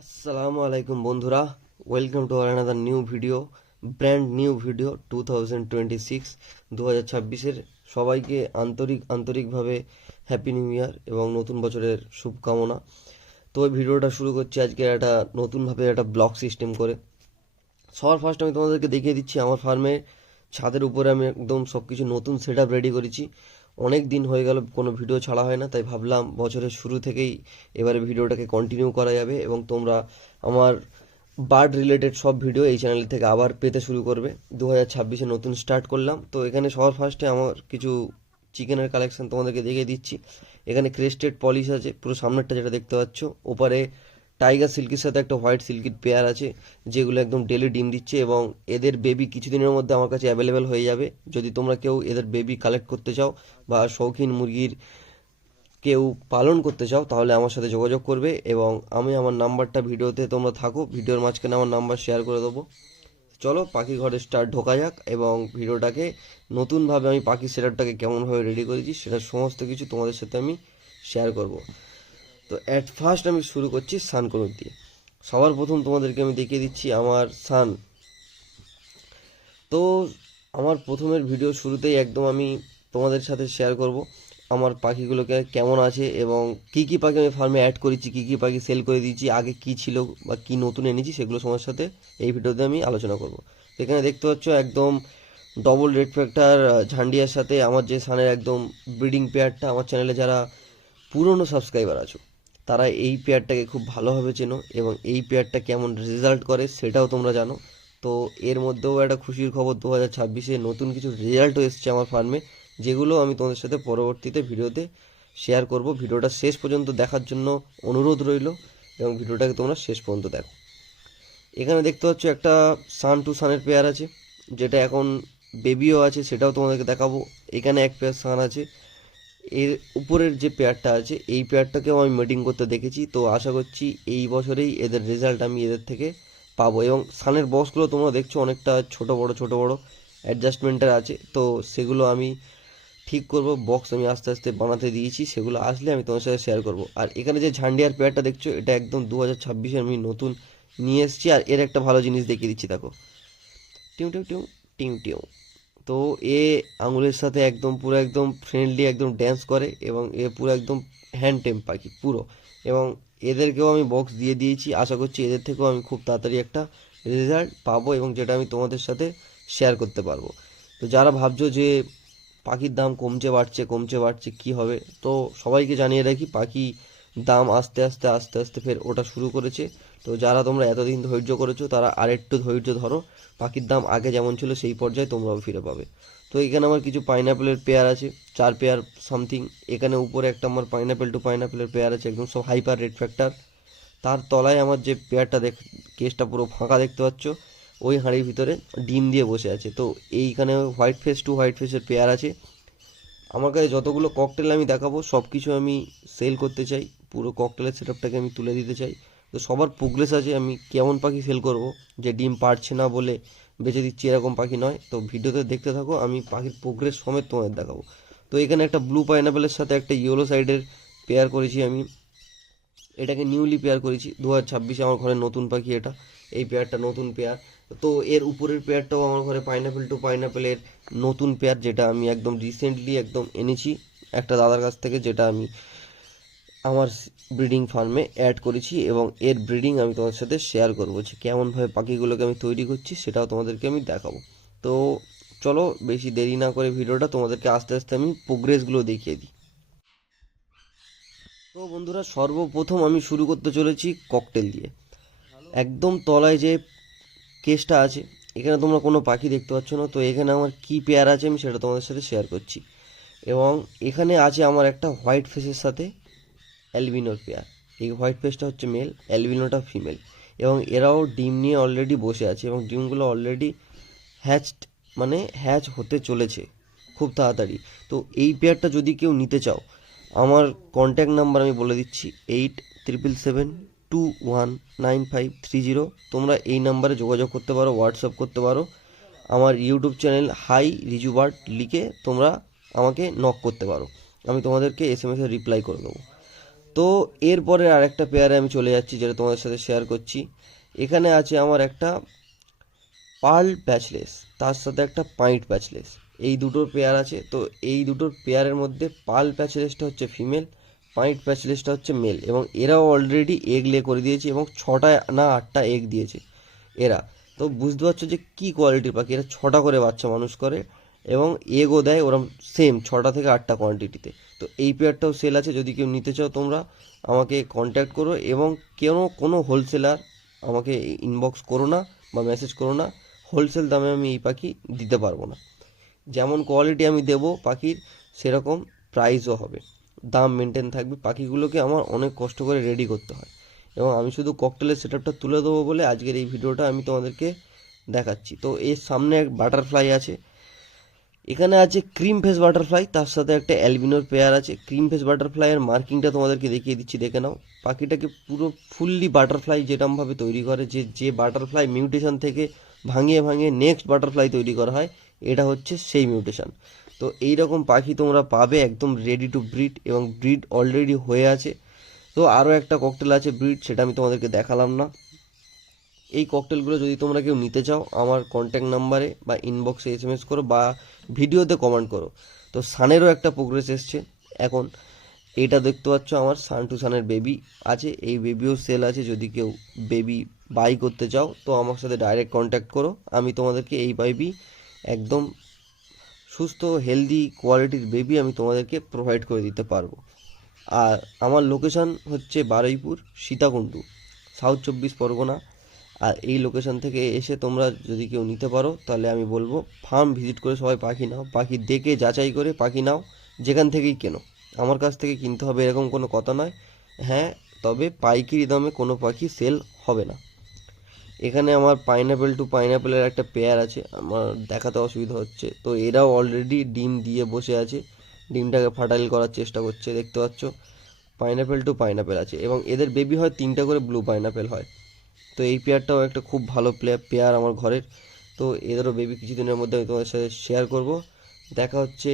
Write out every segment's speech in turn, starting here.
আসসালামু আলাইকুম বন্ধুরা, welcome to our another new video, brand new video 2026 2026-এর সবাইকে আন্তরিকভাবে হ্যাপি নিউ ইয়ার এবং নতুন বছরের শুভকামনা। তো এই ভিডিওটা শুরু করছি আজকে একটা নতুনভাবে একটা ব্লগ সিস্টেম করে। সবার ফার্স্ট আমি তোমাদেরকে দেখিয়ে দিচ্ছি আমার ফার্মের ছাদের উপরে আমি একদম সব কিছু নতুন সেট আপ রেডি করেছি। অনেক দিন হয়ে গেল কোনো ভিডিও ছাড়া হয় না, তাই ভাবলাম বছরের শুরু থেকেই এবারে ভিডিওটাকে কন্টিনিউ করা যাবে এবং তোমরা আমার বার্ড রিলেটেড সব ভিডিও এই চ্যানেল থেকে আবার পেতে শুরু করবে। 2026-এ নতুন স্টার্ট করলাম। তো এখানে সবার ফার্স্টে আমার কিছু চিকেনের কালেকশন তোমাদেরকে দেখিয়ে দিচ্ছি। এখানে ক্রেস্টেড পলিশ আছে, পুরো সামনেরটা যেটা দেখতে পাচ্ছ। ওপারে টাইগার সিল্কির সাথে একটা হোয়াইট সিল্কির পেয়ার আছে, যেগুলো একদম ডেলি ডিম দিচ্ছে এবং এদের বেবি কিছুদিনের মধ্যে আমার কাছে অ্যাভেলেবেল হয়ে যাবে। যদি তোমরা কেউ এদের বেবি কালেক্ট করতে চাও বা শৌখিন মুরগির কেউ পালন করতে চাও তাহলে আমার সাথে যোগাযোগ করবে এবং আমি আমার নাম্বারটা ভিডিওতে তোমরা থাকো, ভিডিওর মাঝখানে আমার নাম্বার শেয়ার করে দেবো। চলো পাখির ঘরে ঢোকা যাক এবং ভিডিওটাকে নতুনভাবে আমি পাখির সেটআপটাকে কেমনভাবে রেডি করেছি সেটা সমস্ত কিছু তোমাদের সাথে আমি শেয়ার করব। তো অ্যাট ফার্স্ট আমি শুরু করছি সানকোনর দিয়ে। সবার প্রথম তোমাদেরকে আমি দেখিয়ে দিচ্ছি আমার সান। তো আমার প্রথমের ভিডিও শুরুতেই একদম আমি তোমাদের সাথে শেয়ার করব আমার পাখিগুলোকে কেমন আছে এবং কি কি পাখি আমি ফার্মে অ্যাড করেছি, কি কি পাখি সেল করে দিয়েছি, আগে কি ছিল বা কি নতুন এনেছি সেগুলো সময়ের সাথে এই ভিডিওতে আমি আলোচনা করব। তো এখানে দেখতে পাচ্ছ একদম ডবল রেড ফ্যাক্টর ঝান্ডিয়ার সাথে আমার যে সানের একদম ব্রিডিং পেয়ারটা। আমার চ্যানেলে যারা পুরনো সাবস্ক্রাইবার আছো তারা এই পেয়ারটাকে খুব ভালোভাবে চেনো এবং এই পেয়ারটা কেমন রেজাল্ট করে সেটাও তোমরা জানো। তো এর মধ্যেও একটা খুশির খবর, 2026-এ নতুন কিছু রেজাল্টও এসছে আমার ফার্মে, যেগুলো আমি তোমাদের সাথে পরবর্তীতে ভিডিওতে শেয়ার করব। ভিডিওটা শেষ পর্যন্ত দেখার জন্য অনুরোধ রইল এবং ভিডিওটাকে তোমরা শেষ পর্যন্ত দেখো। এখানে দেখতে পাচ্ছ একটা সান টু সানের পেয়ার আছে, যেটা এখন বেবিও আছে, সেটাও তোমাদেরকে দেখাবো। এখানে এক পেয়ার সান আছে। এর উপরের যে পেয়ারটা আছে এই পেয়ারটাকেও আমি মিটিং করতে দেখেছি, তো আশা করছি এই বছরেই এদের রেজাল্ট আমি এদের থেকে পাবো। এবং সানের বক্সগুলো তোমরা দেখছো অনেকটা ছোট বড় অ্যাডজাস্টমেন্টের আছে, তো সেগুলো আমি ঠিক করব। বক্স আমি আস্তে আস্তে বানাতে দিয়েছি, সেগুলো আসলে আমি তোমার সাথে শেয়ার করব। আর এখানে যে ঝান্ডিয়ার পেয়ারটা দেখছো এটা একদম 2026-এ আমি নতুন নিয়ে এসেছি। আর এর একটা ভালো জিনিস দেখিয়ে দিচ্ছি, দেখো টিউ টিউ টিউ টিউ টিউ। তো এ আঙুলের সাথে একদম পুরো একদম ফ্রেন্ডলি একদম ড্যান্স করে এবং এ পুরো একদম হ্যান্ড টেম পাখি পুরো। এবং এদেরকেও আমি বক্স দিয়ে দিয়েছি, আশা করছি এদের থেকেও আমি খুব তাড়াতাড়ি একটা রেজাল্ট পাবো এবং যেটা আমি তোমাদের সাথে শেয়ার করতে পারবো। তো যারা ভাবছো যে পাখির দাম কমছে বাড়ছে কি হবে, তো সবাইকে জানিয়ে রাখি পাখি দাম আস্তে আস্তে ফের ওটা শুরু করেছে। তো যারা তোমরা এতদিন ধৈর্য করেছো তারা আরেকটু ধৈর্য ধরো, পাখির দাম আগে যেমন ছিল সেই পর্যায়ে তোমরাও ফিরে পাবে। তো এখানে আমার কিছু পাইনাপেলের পেয়ার আছে, 4 পেয়ার সামথিং। এখানে উপরে একটা আমার পাইনাপেল টু পাইনাপেলের পেয়ার আছে, একদম সব হাইপার রেড ফ্যাক্টর। তার তলায় আমার যে পেয়ারটা কেসটা পুরো ফাঁকা দেখতে পাচ্ছ, ওই হাঁড়ির ভিতরে ডিম দিয়ে বসে আছে। তো এইখানে হোয়াইট ফেসের পেয়ার আছে। আমার কাছে যতগুলো ককটেল আমি দেখাবো সব কিছু আমি সেল করতে চাই, পুরো ককটেলের সেটআপটাকে আমি তুলে দিতে চাই। তো সবার প্রোগ্রেস আছে, আমি কেমন পাখি সেল করব, যে ডিম পারছে না বলে বেঁচে দিচ্ছি এরকম পাখি নয়। তো ভিডিওতে দেখতে থাকো, আমি পাখির প্রোগ্রেস সমেত তোমাদের দেখাবো। তো এখানে একটা ব্লু পাইনাপেলের সাথে একটা ইয়েলো সাইডের পেয়ার করেছি আমি, এটাকে নিউলি পেয়ার করেছি। 2026-এ আমার ঘরে নতুন পাখি এটা, এই পেয়ারটা নতুন পেয়ার। তো এর উপরের পেয়ারটাও আমার ঘরে পাইনাপেল টু পাইনাপেলের নতুন পেয়ার, যেটা আমি একদম রিসেন্টলি একদম এনেছি একটা দাদার কাছ থেকে, যেটা আমি আমার ব্রিডিং ফার্মে অ্যাড করেছি এবং এর ব্রিডিং আমি তোমার সাথে শেয়ার করবো যে কেমনভাবে পাখিগুলোকে আমি তৈরি করছি সেটাও তোমাদেরকে আমি দেখাবো। তো চলো বেশি দেরি না করে ভিডিওটা তোমাদেরকে আস্তে আস্তে আমি প্রোগ্রেসগুলো দেখিয়ে দিই। তো বন্ধুরা, সর্বপ্রথম আমি শুরু করতে চলেছি ককটেল দিয়ে। একদম তলায় যে কেসটা আছে, এখানে তোমরা কোনো পাখি দেখতে পাচ্ছ না, তো এখানে আমার কি পেয়ার আছে আমি সেটা তোমাদের সাথে শেয়ার করছি। এবং এখানে আছে আমার একটা হোয়াইট ফেসের সাথে অ্যালবিনোর পেয়ার। এই হোয়াইট ফেসটা হচ্ছে মেল, অ্যালবিনোটা ফিমেল। এবং এরাও ডিম নিয়ে অলরেডি বসে আছে এবং ডিমগুলো অলরেডি হ্যাচড, মানে হ্যাচ হতে চলেছে খুব তাড়াতাড়ি। তো এই পেয়ারটা যদি কেউ নিতে চাও, আমার কন্ট্যাক্ট নাম্বার আমি বলে দিচ্ছি, 8777219530। তোমরা এই নাম্বারে যোগাযোগ করতে পারো, হোয়াটসঅ্যাপ করতে পারো। আমার YouTube channel high Riju bird লিখে তোমরা আমাকে নক করতে পারো, আমি তোমাদেরকে SMS এ রিপ্লাই করে দেবো। তো এরপরে আর একটা পেয়ারে আমি চলে যাচ্ছি, যেটা তোমাদের সাথে শেয়ার করছি। এখানে আছে আমার একটা পার্ল প্যাচলেস, তার সাথে একটা পাইন্ট প্যাচলেস, এই দুটোর পেয়ার আছে। তো এই দুটোর পেয়ারের মধ্যে পার্ল প্যাচলেসটা হচ্ছে ফিমেল, পাইন্ট প্যাচলেসটা হচ্ছে মেল, এবং এরাও অলরেডি এগ লে করে দিয়েছে এবং 6টা না 8টা এগ দিয়েছে এরা। তো বুঝতে পারছো যে কি কোয়ালিটির পাখি, এরা 6টা করে বাচ্চা মানুষ করে এবং এগও দেয় ওরম সেম 6টা থেকে 8টা কোয়ান্টিটিতে। তো এই পেয়ারটাও সেল আছে, যদি কেউ নিতে চাও তোমরা আমাকে কন্ট্যাক্ট করো, এবং কোনো হোলসেলার আমাকে ইনবক্স করো না বা মেসেজ করো না। হোলসেল দামে আমি এই পাখি দিতে পারবো না। যেমন কোয়ালিটি আমি দেবো পাখির, সেরকম প্রাইসও হবে, দাম মেনটেন থাকবে। পাখিগুলোকে আমার অনেক কষ্ট করে রেডি করতে হয়, এবং আমি শুধু ককটেলের সেটআপটা তুলে দেবো বলে আজকের এই ভিডিওটা আমি তোমাদেরকে দেখাচ্ছি। তো এর সামনে এক বাটারফ্লাই আছে, এখানে আছে ক্রিম ফেস বাটারফ্লাই, তার সাথে একটা অ্যালবিনোর পেয়ার আছে। ক্রিম ফেস বাটারফ্লাইয়ের মার্কিংটা তোমাদেরকে দেখিয়ে দিচ্ছি, দেখে নাও। পাখিটাকে পুরো ফুললি বাটারফ্লাই যেরকমভাবে তৈরি করে, যে বাটারফ্লাই মিউটেশন থেকে ভাঙিয়ে ভাঙিয়ে নেক্সট বাটারফ্লাই তৈরি করা হয়, এটা হচ্ছে সেই মিউটেশন। তো এই রকম পাখি তোমরা পাবে একদম রেডি টু ব্রিড, এবং ব্রিড অলরেডি হয়ে আছে। তো আরও একটা ককটেল আছে ব্রিড, সেটা আমি তোমাদেরকে দেখালাম না। এই ককটেলগুলো যদি তোমরা কেউ নিতে চাও, আমার কন্ট্যাক্ট নাম্বারে বা ইনবক্সে এসএমএস করো বা ভিডিওতে কমেন্ট করো। তো সানেরও একটা প্রোগ্রেস এসছে এখন, এটা দেখতে পাচ্ছ আমার সান টু সানের বেবি আছে, এই বেবিও সেল আছে। যদি কেউ বেবি বাই করতে চাও তো আমার সাথে ডাইরেক্ট কন্ট্যাক্ট করো, আমি তোমাদেরকে এই বেবি একদম সুস্থ হেলদি কোয়ালিটির বেবি আমি তোমাদেরকে প্রোভাইড করে দিতে পারবো। আর আমার লোকেশান হচ্ছে বারুইপুর সীতাকুণ্ডু, সাউথ 24 পরগনা। আর এই লোকেশান থেকে এসে তোমরা যদি কেউ নিতে পারো, তাহলে আমি বলবো ফার্ম ভিজিট করে সবাই পাখি নাও, পাখি দেখে যাচাই করে পাখি নাও, যেখান থেকেই কেনো। আমার কাছ থেকে কিনতে হবে এরকম কোনো কথা নয়। হ্যাঁ, তবে পাইকারি দামে কোনো পাখি সেল হবে না। এখানে আমার পাইনাপেল টু পাইনাপেলের একটা পেয়ার আছে, আমার দেখাতে অসুবিধা হচ্ছে। তো এরাও অলরেডি ডিম দিয়ে বসে আছে, ডিমটাকে ফার্টাইল করার চেষ্টা করছে, দেখতে পাচ্ছ। পাইনাপেল টু পাইনাপেল আছে, এবং এদের বেবি হয় 3টা করে ব্লু পাইনাপেল হয়। তো এই পেয়ারটাও একটা খুব ভালো পেয়ার আমার ঘরের। তো এদেরও বেবি কিছুদিনের মধ্যে আমি তোমাদের সাথে শেয়ার করব। দেখা হচ্ছে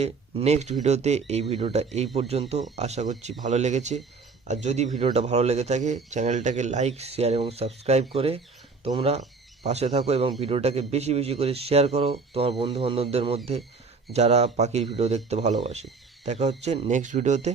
নেক্সট ভিডিওতে। এই ভিডিওটা এই পর্যন্ত, আশা করছি ভালো লেগেছে। আর যদি ভিডিওটা ভালো লেগে থাকে, চ্যানেলটাকে লাইক শেয়ার এবং সাবস্ক্রাইব করে তোমরা পাশে থাকো, এবং ভিডিওটাকে বেশি বেশি করে শেয়ার করো তোমার বন্ধু বান্ধবদের মধ্যে যারা পাখির ভিডিও দেখতে ভালোবাসে। দেখা হচ্ছে নেক্সট ভিডিওতে।